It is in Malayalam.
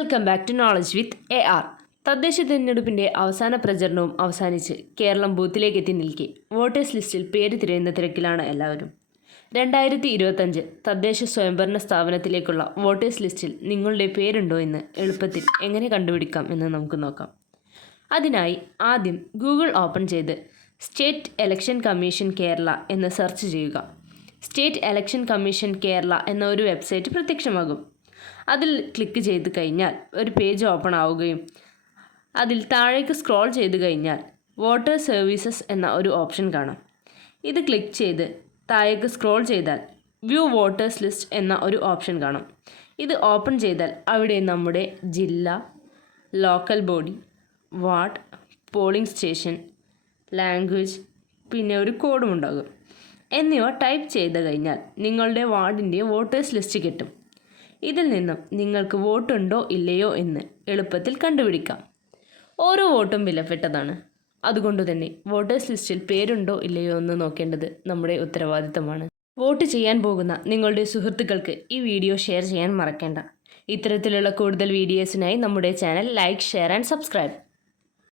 Welcome back to knowledge with AR. തദ്ദേശ തിരഞ്ഞെടുപ്പിൻ്റെ അവസാന പ്രചരണവും അവസാനിച്ച് കേരളം ബൂത്തിലേക്ക് എത്തി നിൽക്കെ വോട്ടേഴ്സ് ലിസ്റ്റിൽ പേര് തിരയുന്ന തിരക്കിലാണ് എല്ലാവരും. 2025 തദ്ദേശ സ്വയംഭരണ സ്ഥാപനത്തിലേക്കുള്ള വോട്ടേഴ്സ് ലിസ്റ്റിൽ നിങ്ങളുടെ പേരുണ്ടോ എന്ന് എളുപ്പത്തിൽ എങ്ങനെ കണ്ടുപിടിക്കാം എന്ന് നമുക്ക് നോക്കാം. അതിനായി ആദ്യം ഗൂഗിൾ ഓപ്പൺ ചെയ്ത് സ്റ്റേറ്റ് ഇലക്ഷൻ കമ്മീഷൻ കേരള എന്ന് സെർച്ച് ചെയ്യുക. സ്റ്റേറ്റ് ഇലക്ഷൻ കമ്മീഷൻ കേരള എന്ന ഒരു വെബ്സൈറ്റ് പ്രത്യക്ഷമാകും. അതിൽ ക്ലിക്ക് ചെയ്ത് കഴിഞ്ഞാൽ ഒരു പേജ് ഓപ്പൺ ആവുകയും അതിൽ താഴേക്ക് സ്ക്രോൾ ചെയ്ത് കഴിഞ്ഞാൽ വോട്ടർ സർവീസസ് എന്ന ഒരു ഓപ്ഷൻ കാണാം. ഇത് ക്ലിക്ക് ചെയ്ത് താഴേക്ക് സ്ക്രോൾ ചെയ്താൽ വ്യൂ വോട്ടേഴ്സ് ലിസ്റ്റ് എന്ന ഒരു ഓപ്ഷൻ കാണാം. ഇത് ഓപ്പൺ ചെയ്താൽ അവിടെ നമ്മുടെ ജില്ല, local body, ward, polling station, language, പിന്നെ ഒരു കോഡും ഉണ്ടാകും. എന്നിവ ടൈപ്പ് ചെയ്ത് കഴിഞ്ഞാൽ നിങ്ങളുടെ വാർഡിൻ്റെ വോട്ടേഴ്സ് ലിസ്റ്റ് കിട്ടും. ഇതിൽ നിന്നും നിങ്ങൾക്ക് വോട്ടുണ്ടോ ഇല്ലയോ എന്ന് എളുപ്പത്തിൽ കണ്ടുപിടിക്കാം. ഓരോ വോട്ടും വിലപ്പെട്ടതാണ്. അതുകൊണ്ട് തന്നെ വോട്ടേഴ്സ് ലിസ്റ്റിൽ പേരുണ്ടോ ഇല്ലയോ എന്ന് നോക്കേണ്ടത് നമ്മുടെ ഉത്തരവാദിത്തമാണ്. വോട്ട് ചെയ്യാൻ പോകുന്ന നിങ്ങളുടെ സുഹൃത്തുക്കൾക്ക് ഈ വീഡിയോ ഷെയർ ചെയ്യാൻ മറക്കേണ്ട. ഇത്തരത്തിലുള്ള കൂടുതൽ വീഡിയോസിനായി നമ്മുടെ channel like, share and subscribe.